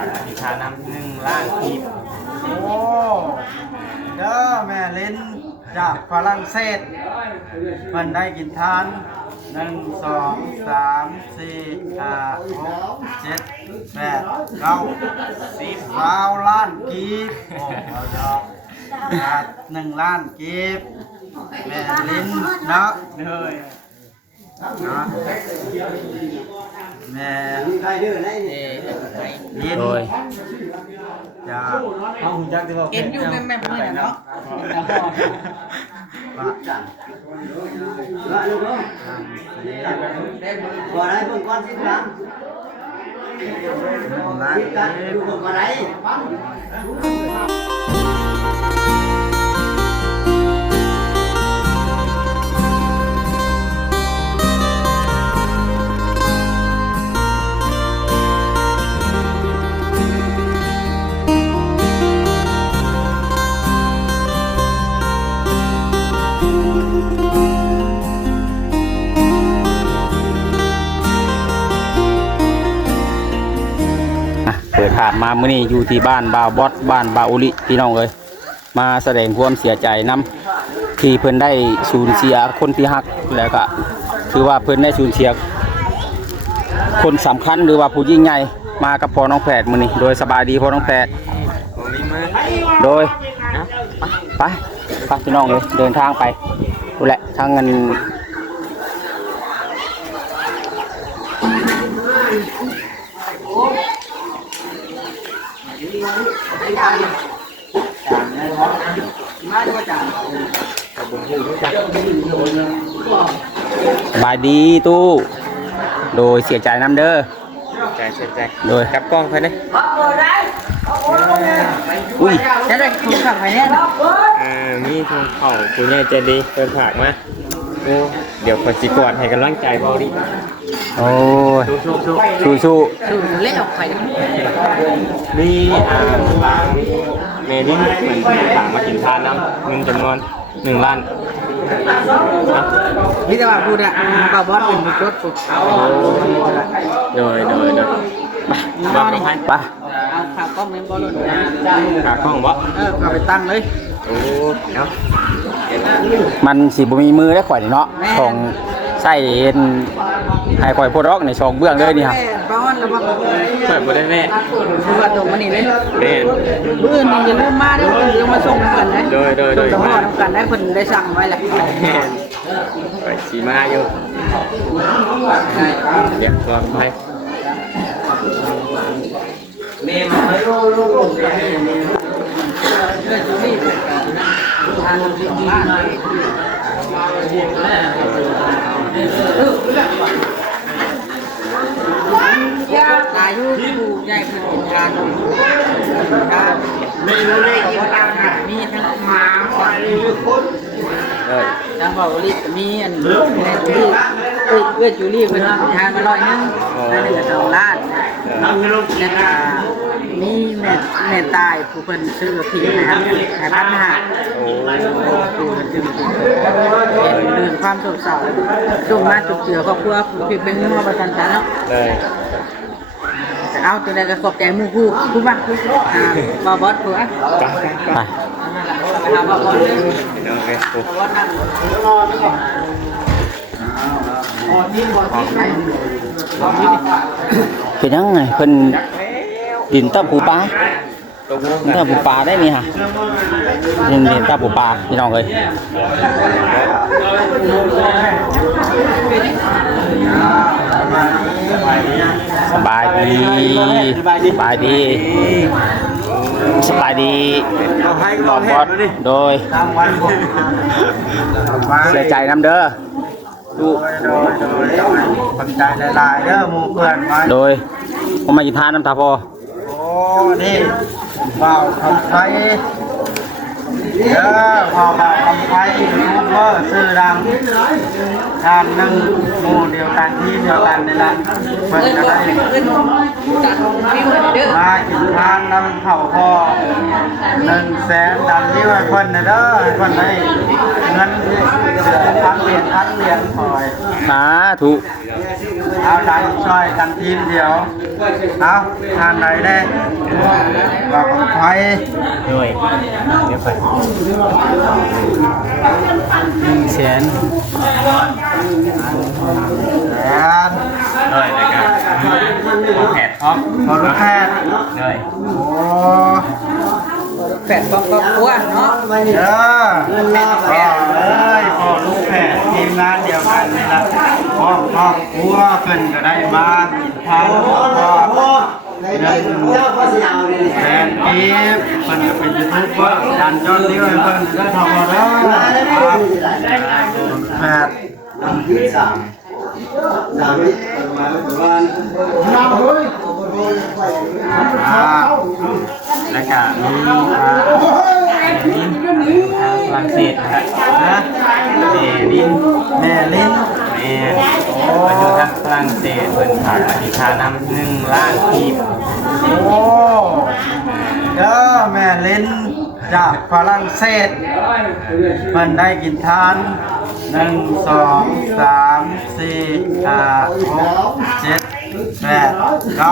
ากอธิษฐานนำ1 ล้านกีบโอ้เด้อแม่ลิ้นจากฝรั่งเศสมันได้กินทาน1 2 3 4 5 6 7 8 9 10 20 ล้านกีบโอ้เอาดอก1 ล้านกีบแม่ลิ้นเนาะเลยนะแม่ลิ้น โดย จะ เอ็นอยู่แม่เพื่อนเนาะ บ่ได้เบิ่งก่อนสิครับ ร้านเล็ก เบิ่งบ่ได้ เปิดภาพมามื้อนี้อยู่ที่บ้านบาวบอสบ้านบาวอุลิพี่น้องเอ้ยมาแสดงความเสียใจนํที่เพิ่นได้สูญเสียคนที่ฮักแล้วก็คือว่าเพิ่นได้สูญเสียคนสำคัญหรือว่าผู้ยิ่งใหญ่มากับพ่อน้องแพทย์มื้อนี้โดยสบายดีพ่อน้องแพทย์โดยไปพี่น้องเอ้ยเดินทางไปดูแหละทางเงินบายดีตู้โดยเสียใจน้ำเด้อ ใจ โดย กับกล้องเพิ่นเด้ อุ้ย จะได้ถูกขับไปเนี่ย มีทุนเข้าผู้ใหญ่ใจดีเพิ่นฝากมาโอ้เดี๋ยวขอสิกอดให้กำลังใจเบาดิ โอ้ย สู้ สู้ ถูกเล่นออกไป มีเมลิ้นเหมือนถามมากินทานน้ำเงินจำนวน1 ล้าน นี่แต่ว่าพูดอะกับบอสเป็นมุจดสุด โดยบอกกับใคร ไป เอาข่าวก็ไม่บอลลูน ขากล้องบ่ เอาไปตั้งเลย โอ้เนาะ มันสิบ่มีมือได้ข่อยนี่เนาะของใส่เอ็นให้ข่อยโพดออกในช่องเบื้องเลยนี่ครับ บ้านแล้วบ้าน เปิดบ่ได้แม่ คือว่าตรงมันนี่เลย แม่ เพื่อนนี่อย่าลืมมาเด้อเดี๋ยวมาส่งกันนะ โดย ส่งต่อกันได้คนได้สั่งไว้แหละ ไปสีมาอยู่เดี๋ยวรอไป เรื่องที่ทางที่บ้านตายอยู่ผู้ใหญ่เป็นการมีทั้งหมาทั้งบอลิมีอันแม่จูลี่เอ้ยจูลี่เป็นทานมา100 นึงได้1 ล้านแล้วก็มีแม่ตายผู้เพิ่นซื้อทิ้งนะครับ1,500โอ้ผู้เพิ่นซื้อทิ้งเป็นเรื่องความโศกเศร้าส่งมาจุกเจือครอบครัวพี่เป็นหัวประชันเนาะ เลย เอาตัวใดก็ขอบใจหมู่ผู้บ้างบอบอสผู้อ่ะ ไป บอบอสเลย น้องไอ้ปุ๊บ บอสนั่ง เป็นยังไงเพิ่นดินตะปูปลาตะปูปลาได้นี่ฮะดินตะปูปลาพี่น้องเอ้ยสบายดีบอสโดยเสียใจน้ำเด้อดู คนใจหลายๆเด้อหมู่เพื่อนไว้ โดยผมมาจิทานน้ำตาพอ โอ้นี่เบาคำไทยเด้อพอเบาคำไทยยูทูบเบอร์ชื่อดังทานหนึ่งหมู่เดียวกันที่เดียวกันนี่แหละเพิ่นก็ได้ มากินทานน้ำเผาพอ100,000ดันที่ว่าคนนะเด้อให้คนได้เงินที่พันเหรียญคอย สาธุ เอาทางช่วยกันทีมเดียวเอาทานใดได้บอกกับไฟ ด้วยเดี๋ยวไป 100,000 แสน ด้วยรายการพอแผดออฟ พอรู้แพทย์ ด้วย โอ้ แฝดครอบครัวเนาะ เด้อพ่อเอ้ยพ่อลูกแพทย์ทีมงานเดียวกันนี่ละพ่อครอบครัวเพิ่นก็ได้มาทานพ่อเดิน เจ้าก็สิเอาเลย แฟนกีฟเพิ่นก็เป็นยูทูบเบอร์ดันยอดวิวให้เพิ่นก็ทำมาแล้วแพทย์ ที่สามมาประมาณ รายการมีฝรั่งเศสนะครับ นะ เมลิน แม่ลิ้น เมไปอยู่ทางฝรั่งเศสเพิ่นผ่านอธิษฐานนำ1 ล้านกีบ โอ้เด้อแม่ลิ้นจากฝรั่งเศสเพิ่นได้กินทาน1 2 3 4 5 6 7 8 9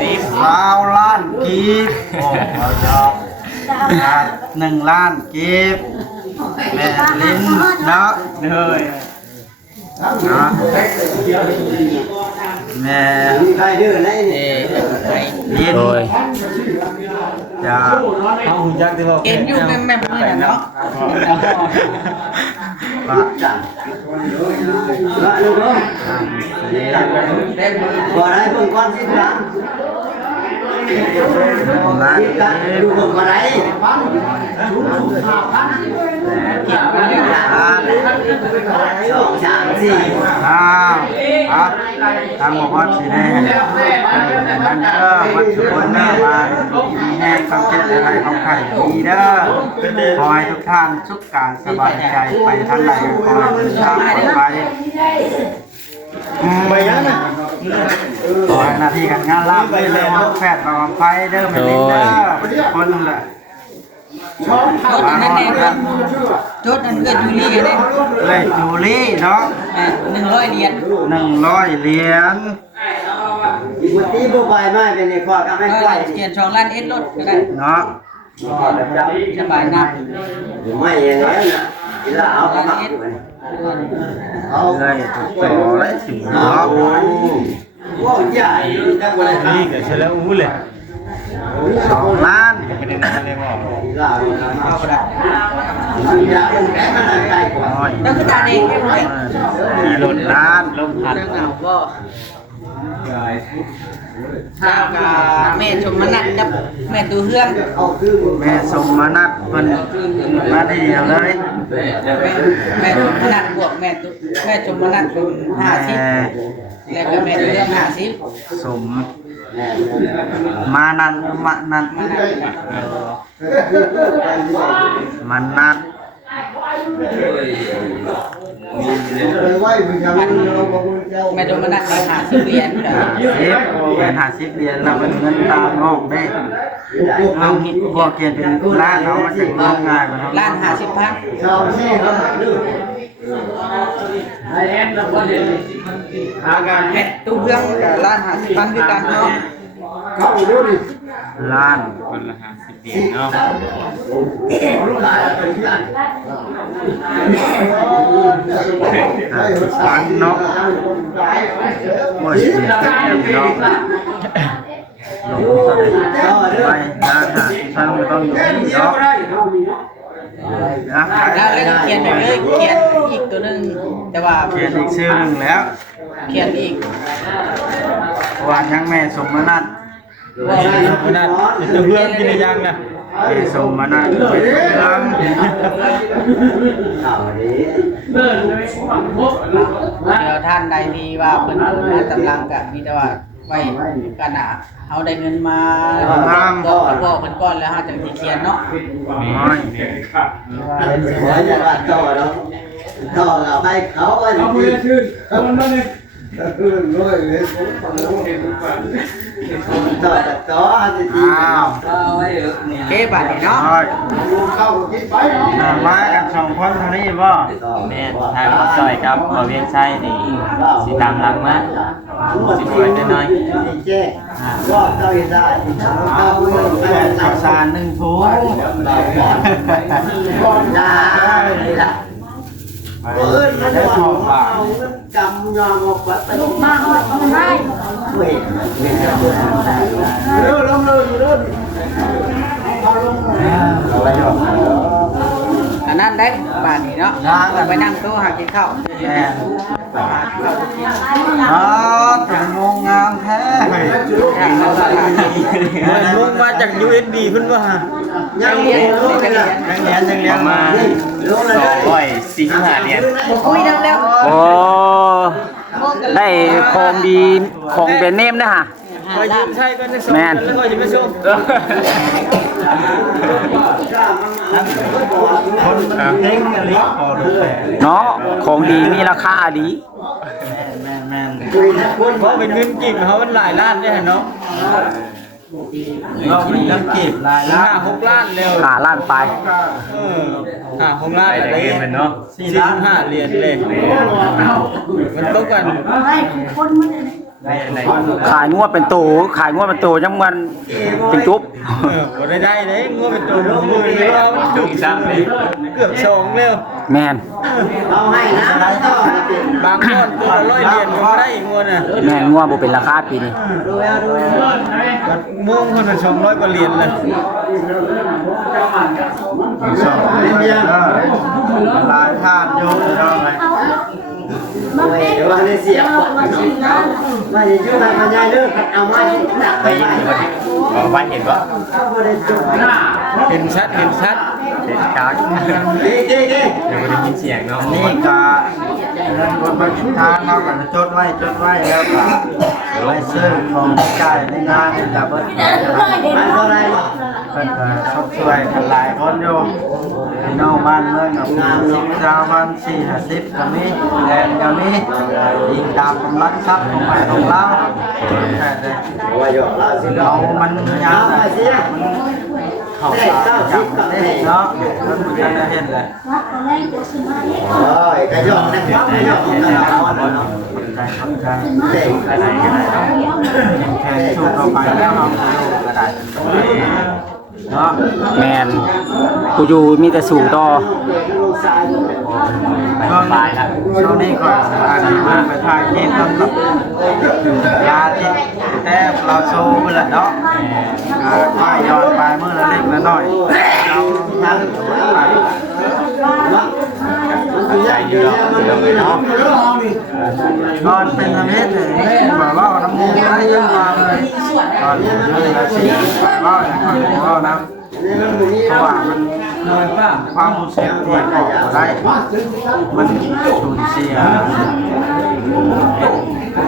10 20 ล้านกีบโอ้เอายอก1 ล้านกีบแม่ลิ้นเนาะ เลย นะแม่ ใครดื้อได้นี่ ลิ้น โดย จะ เอาหุ่นยักษ์ที่เรา เห็นอยู่แม่ๆนี่เนาะ ปะ จังละลูกน้องบ่ได้เบิ่งก่อนสิครับ ล้าน คิดกันดูเบิ่งบ่ได้ ล้าน 2 3 4 อ้าวอ่ะทางบอกว่าสีแดงมันเด้อวัดสุวรรณมามีแห้งคำเจ็ดอะไรของไข่ดีเด้อขอให้ทุกท่านสุขกายสบายใจไปทางไหนขอให้เดินทางปลอดภัยไปยังนะขอให้หน้าที่การงานราบรื่นเลยลูกแพทย์ปลอดภัยเด้อแม่เล็กเด้อคนละ รถอันนั้นเองครับรถอันเกิดอยู่นี่กันเลย เลยจูลี่เนาะ 100 เหรียญ 100 เหรียญ อีกทีบ่ไปมาเป็นในข้อกับไม่ไหว เขียน2 ล้านเอ็ดรถก็ได้ เนาะ สบายนะ ไม่อย่างนั้นน่ะอีหลาเอาเข้ามาเอา เลยถูกต่อและถึงเนาะ ว่าใหญ่จังบ่ได้ นี่ก็ใช่แล้วอู้เลย 2 ล้าน ไม่ได้นั่งเรียกว่า อีหลาเอาบ่ได้อยากเป็นแก่มันใกล้กว่า น้อย แล้วคือตาเด็กแค่ไหน ขี่รถ ล้าน ลมพัด เรื่องเหงาก็ถ้ากับแม่ชมมนัดกับแม่ตูเฮือง เอาคือ แม่สมมานัดเพิ่นมาได้เดียวเลย แม่ชมมนัดบวกแม่ตูแม่ชมมนัดเป็น แม่ 50แล้วก็แม่ตูเฮือง50 สมมานัดมานัดมันนัด แม่ชมมนัดเป็น50 เหรียญกับ เป็น50 เหรียญแล้วเป็นเงินตามนอกได้เอาพวกเกียนเป็นล้านเอามาจากโรงงานมา ล้าน50,000 ชาวเซ่ครับ แม่ตูเฮืองกับล้าน50,000คือกันเนาะ เข้าดูดิ ล้าน คนละ50 เหรียญเนาะ ตันเนาะโอ้ยเสียเนาะลงไปนะฮะท่านไม่ต้องอยู่ที่เนาะนะ แล้วก็เขียนไปเลยเขียนอีกตัวหนึงแต่ว่า เขียนอีกชื่อหนึ่งแล้ว เขียนอีก ว่ายังแม่สมนัต ว่า นั่นจะเพื่อนกินในยังนะ แม่สมนัตเป็นเรื่อง เอาดิ เดี๋ยวท่านใดที่ว่าเพิ่นเกิดมาตำลังกับมีแต่ว่าไว้กันอ่ะเอาได้เงินมาก็บอกเพิ่นก่อนแล้วเฮาจังสิเขียนเนาะ น้อย หัวจะว่าต่อแล้วต่อแล้วให้เขาอันนี้ ต่อสิ อ้าว เก็บบาทนี่เนาะ มากันสองคนเท่านี้บ่ แม่ทางมาซอยกับบ่เวียงชัยนี่สิตามหลังมาสิช่วยน้อย เจ๊ก็เจ้าอีได้เอาเงินไป ข้าวสาร1ถุง ได้ละเอ้ยมันได้ของเอากำยองออกไปลูกมาเอาได้เว้ยเร็วลงเลยเร็วเอาลงเอาไปหรอ อันนั้นได้บาทนี่เนาะไปนั่งโต๊ะหากินข้าว แม่ถึงงงามแท้ มุกมาจาก USB เพิ่นว่า ยังเรียนลูกกันเลย ยังเลี้ยงมา 245เหรียญ คุยดังแล้ว โอ้ได้ของดีของแบรนด์เนมนะฮะ คอยยืมใช้กันใน2 แม่น แล้วก็จะไปส่ง คนเด้งอะไรพอดูแล เนาะของดีมีราคาดี แม่น เพราะเป็นเงินกิ่งเขามันหลายล้านเนี่ยเนาะ เราเป็นนักเก็บรายละ 5-6 ล้านเร็ว หาล้านไป 5-6 ล้านอะไรมันเนาะ45เหรียญเลยมันตกกัน ขายงวดเป็นโตขายงวดเป็นโตยังมันเป็นจุ๊บ บ่ได้เลยงัวเป็นตัวมือเลยว่ามันถึง3เลยเกือบ2แล้ว แมน เอาให้นะแล้วก็ บางก้อนตัวละ100เหรียญก็ได้งัวน่ะ แมนงวดบ่เป็นราคาปีนี้ ดูเอาดู ม่วงคนละ200กว่าเหรียญเลย สองลายธาตุโยมเราไหม เดี๋ยววันนี้เสียก่อนมาจะช่วยทำงานเลิกเอาไว้หนักไปไหน บ้านเห็นปะ เขาไม่ได้จบ เห็นชัดเห็นกาก ดีดีดี ยังไม่ได้ยินเสียงเนาะ นี่กะเงินคนมากินทานเราก็จดไว้แล้วก็ไว้ซื้อของจ่ายในงานแต่เบิด ไม่เท่าไร เพิ่นก็ชดช่วยกันหลายคนอยู่พี่น้องบ้านเมืองกับงาน10 20 40ก็มีแลนก็มียิงตามกำลังทรัพย์ของฝ่ายของเราแต่ ว่าหยอกเราสิ เรามันยาว เอา นะ เสีย เข้าตาจับได้เนาะแล้วมันจะเห็นแหละ โอ้ยกระยอกนะครับกระยอกของเราเนาะ เข้าใจ เด็ก อะไรก็ได้แค่ชูเข้าไปแล้วเราก็ได้เนาะ แมนกูอยู่มีแต่สู่ต่อ ช่วงนี้ก่อนอันนี้มาไปถ่ายคลิปต้องกับยาที่แต่เราโชว์ไปแล้วเนาะถ่ายย้อนไปเมื่อละเล็กละน้อยเราทำไป ใหญ่อยู่แล้วมันไม่เนาะ นอนเป็นทำเฮ็ดเลยบอกว่าน้ำมูกได้เยอะมาเลยตอนนี้เราสีว่าว่าน้ำเพราะว่ามันความรู้สึกที่ออกได้มันสูญเสีย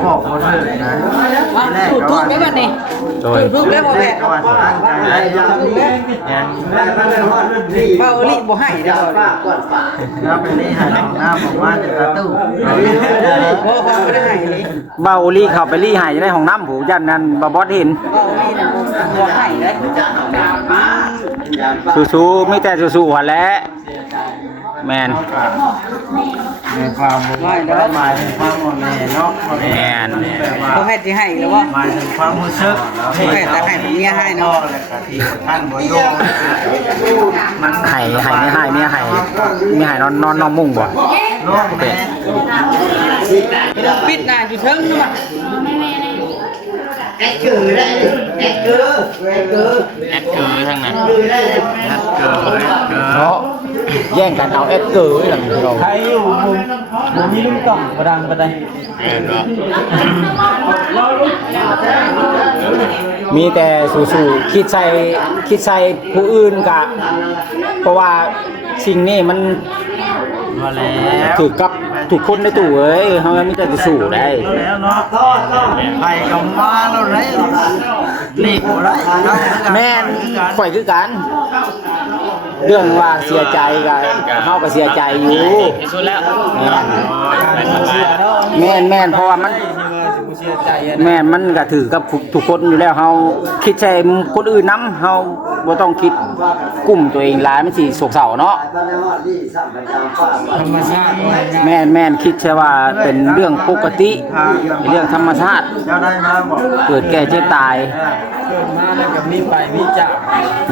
บอกคนเลยนะ ว่าถูกทุกได้บัดนี้ถูกทุกแล้วบ่แม่ ก็ว่าตั้งใจได้ยัง เบาลิบ่ให้เด้อ ป้าก่อนป้า แล้วไปนี่ให้น้องน้าบอกว่าจะกระตุ้น บ่พอบ่ได้ให้เลย เบาลี่เข้าไปลี่หายอยู่ในห้องน้ำผู้ยันนั้นบ่บอสเห็น เบาลิน่ะบ่ให้เลย สู้ๆไม่แต่สู้ๆหัวแหล้วแมน ในความหมายถึงความอ่อนแอเนาะแบบว่า บ่ให้สิให้แล้วบ่ หมายถึงความรู้สึกที่ท่านบ่โยมมัน หายไม่หายเมียหายมีหายนอนมุ้งบ่ โลกแม่ ปิดหน้าอยู่เทิงนู่นน่ะ แอคเกอร์ได้แอคเกอร์แอคเกอร์ แอดเกอร์ทั้งนั้น ได้เลย แอดเกอร์ เนาะแย่งกันเอาเอ็ดเกอร์หลังเรา ใครอยู่ผมมีลุงต่องกระดังกระได เห็นปะ มีแต่สู้ๆคิดใส่ผู้อื่นกะเพราะว่าสิ่งนี้มัน มาแล้ว ถือกับทุกคนในตู้เอ้ยเฮามีแต่สู้ได้ แล้วเนาะไปกับมาแล้วไรรีบไร แม่นข่อยคือกัน เรื่องว่าเสียใจก็เฮาก็เสียใจอยู่ ที่สุดแล้ว แม่นเพราะว่ามัน สียใจอะ แม่นมันก็ถือกับทุกคนอยู่แล้วเฮาคิดใส่คนอื่นนํเฮาบ่ต้องคิดกลุ่มตัวเองหลายมันสิโศกเศร้าเนาะ ธรรมชาติ แม่นคิดใช่ว่าเป็นเรื่องปกติเป็นเรื่องธรรมชาติ เจ้าได้มาบอก เกิดแก่เจ็บตาย เกิดมาแล้วก็มีไปมีจาก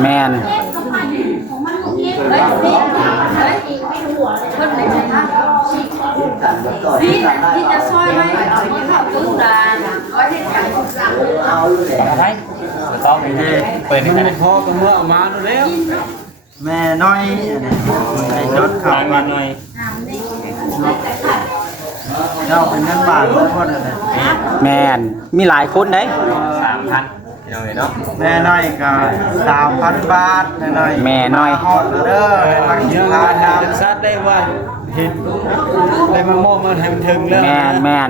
แม่น ที่จะซอยไว้เอาที่เขาตู้ดานก็ที่จะเอาเลย ไปต้องเปิดให้ได้ พ่อก็เมื่อมาแล้วแม่น้อยไอ้รถขับ มา มา หน่อย เจ้าเป็นเงินบาทแล้วก็อะไร แม่นมีหลายคนเด้ 3,000พี่น้องเนาะ แม่น้อยก็3,000 บาทแม่น้อย แม่น้อย ฮอดเด้อทางทานน้ำซัดได้ว่าเห็นได้มามอบมาแทนถึงแล้ว แม่น แม่น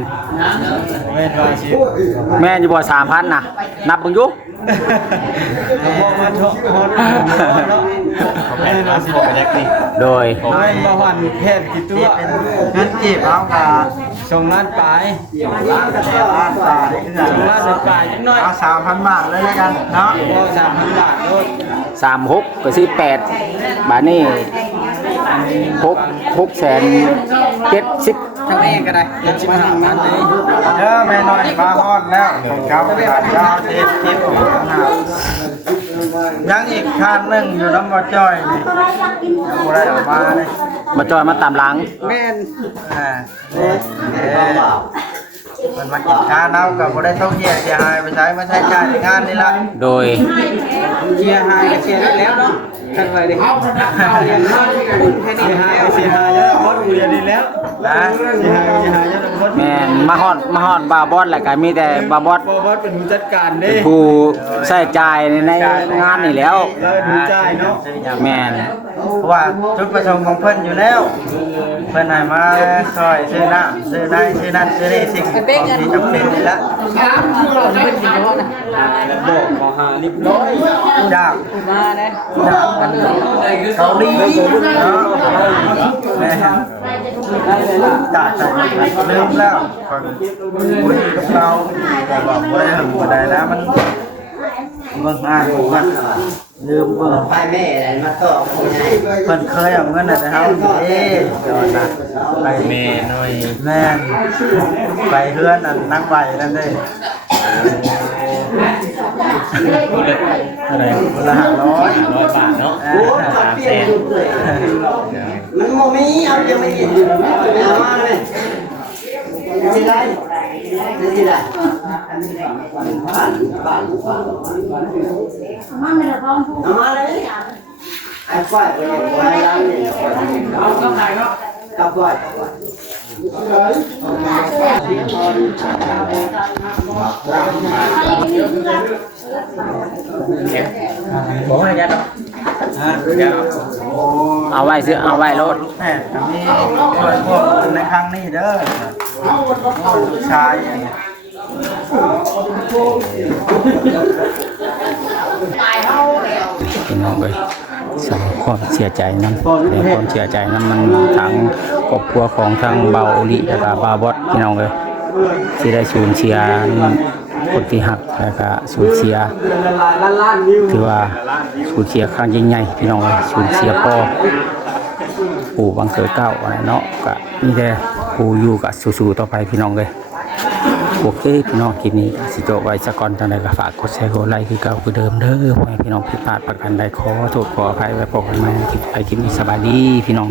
ว่าสิ แม่นอยู่บ่ 3,000 น่ะ นับเบิ่งอยู่ มอบมาทอดฮอดเนาะ แม่น้องสิบอกไปแจ็คนี่ โดย ไม่มาวันแพทย์กี่ตัวเงินจีบเอาค่ะ2 ล้านปลาย2 ล้านปลาย2 ล้านปลายนิดหน่อยเอา 3,000 บาทเลยแล้วกันเนาะเอา 3,000 บาทโลด 36ก็48บาทนี้670 ทางนี้ก็ได้ มาทางนั้นเลยเด้อแม่น้อยมาฮอดแล้วของเจ้าไปหาเจ้าเทศทิพย์ยังอีกคันหนึงอยู่น้ำบ่จ้อยนี่ยังบ่ได้ออกมาเลย มาจอยมาตามหลัง แม่น มันมากินข้าวน้ำกับบ่ได้ต้องเหี้ยเสียหายไปใช้มาใช้จ่ายในงานนี่ละ โดย เชียร์หายเชียร์แล้วเนาะกันไว้ดิเรียนนอนแค่นี้ เสียหายเยอะพอดกูเรียนดีแล้วนะเสียหายเยอะพอด แม่นมาฮอดบาบอสแล้วก็มีแต่บาบอส พอดเป็นผู้จัดการเด้ ผู้ใช้จ่ายในงานนี่แล้ว แล้วผู้จ่ายเนาะ แม่น ว่าจุดประสงค์ของเพิ่นอยู่แล้วเพิ่นให้มาซอยซื้อน้ำซื้อได้ซื้อนั่นซื้อนี่สิ่งของที่จำเป็นนี่ละ เป็นสิบ่นะ บอกขอหาลิบร้อยจาก มาเด้ จากเกาหลีเนาะแม่จากลืมแล้วคุยกับเราแต่บอกว่าได้หัวใดนะมันเบิ่งอ่านมันลืมเบิ่ง ไปแม่อะไรมาต่อคนไหน เพิ่นเคยเอาเงินน่ะแต่เฮาจอดนะไป แม่น้อย แม่นไปเฮือนนั่นนักใบนั่นเด้ อะไร คนละ500 100 บาทเนาะ มันโมมีเอาจะไม่กินเอามาเลยสิได้สิได้เอามาเลยไอ้ฝ่ายเป็นคนร้ายเนี่ยเอาเข้าไปเนาะกับฝ่าย บอกให้ยัดเนาะ เอาไว้ซื้อเอาไว้รถ แม่มีช่วยพวกในครั้งนี้เด้อผู้ชายอันนี้ พี่น้องเอ้ยแสดงความเสียใจนํแสดงความเสียใจนํมันทางครอบครัวของทางเบาโอลิและก็บาบอสพี่น้องเอ้ยสิได้สูญเสียคนที่หักแล้วก็สูญเสียถือว่าสูญเสียครั้งยิ่งใหญ่พี่น้องเอ้ยสูญเสียพ่อปู่บังเกิดเก้าอะไรเนาะก็มีแต่ปู่อยู่กับสู้ๆต่อไปพี่น้องเอ้ยโอเคพี่น้องคลิปนี้ก็สิจบไว้สักก่อนทางใดก็ฝากกดแชร์กดไลค์คือเก่าคือเดิมเด้อพ่อแม่พี่น้องผิดพลาดประการใดขอโทษขออภัยไว้พบกันใหม่คลิปนี้สบายดีพี่น้อง